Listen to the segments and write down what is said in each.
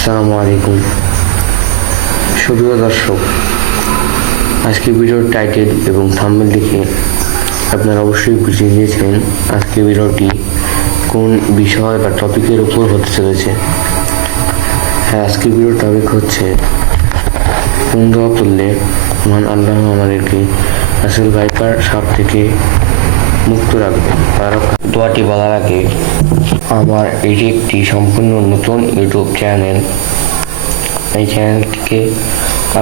আসসালামু আলাইকুম সুপ্রিয় দর্শক, আজকের ভিডিওর টাইটেল এবং থাম্বনেল দেখে আপনারা অবশ্যই বুঝে গিয়েছেন আজকের ভিডিওটি কোন বিষয় বা টপিকের উপর হতে চলেছে। হ্যাঁ, আজকের ভিডিওর টপিক হচ্ছে কোন দোয়া পড়লে মহান আল্লাহ আমাদেরকে আসল ভাইপার সাপ থেকে মুক্ত রাখবে। দোয়াটি বলার আগে আমার এটি একটি সম্পূর্ণ নতুন ইউটিউব চ্যানেল। এই চ্যানেলটিকে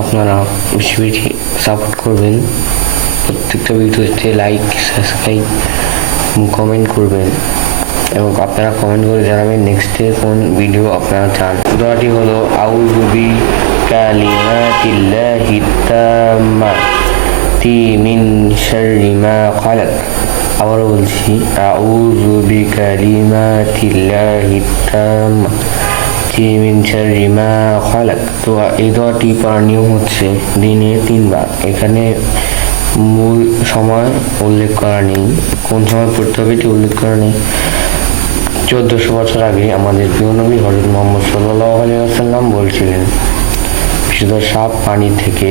আপনারা বেশি বেশি সাপোর্ট করবেন, প্রত্যেকটা ভিডিওতে লাইক, সাবস্ক্রাইব, কমেন্ট করবেন এবং আপনারা কমেন্ট করে জানাবেন নেক্সটে কোন ভিডিও আপনারা চান। দোয়াটি হলো আউযু বিকালিমাতিল্লাহি তাম্মাতি মিন শাররি মা খালাক। আবারও বলছি, আউযু বিকালিমাতিল্লাহি তাম্মাতি মিন শাররি মা খালাক। তো এই দোয়াটি পড়ার নিয়ম হচ্ছে দিনে 3 বার। এখানে মূল সময় উল্লেখ করা নেই, কোন সময় পড়তে হবে এটি উল্লেখ করা নেই। 1400 বছর আগে আমাদের প্রিয় নবী হযরত মুহাম্মদ সাল্লাল্লাহু আলাইহি ওয়াসাল্লাম বলছিলেন, বিশুদ্ধ সাপ পানি থেকে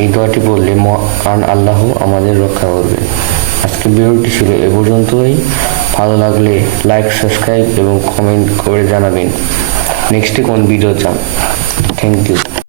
এই দোয়াটি বললে মহান আল্লাহ আমাদের রক্ষা করবে। আজকের ভিডিওটি ছিল এ পর্যন্তই। ভালো লাগলে লাইক, সাবস্ক্রাইব এবং কমেন্ট করে জানাবেন নেক্সটে কোন ভিডিও চান। Thank you.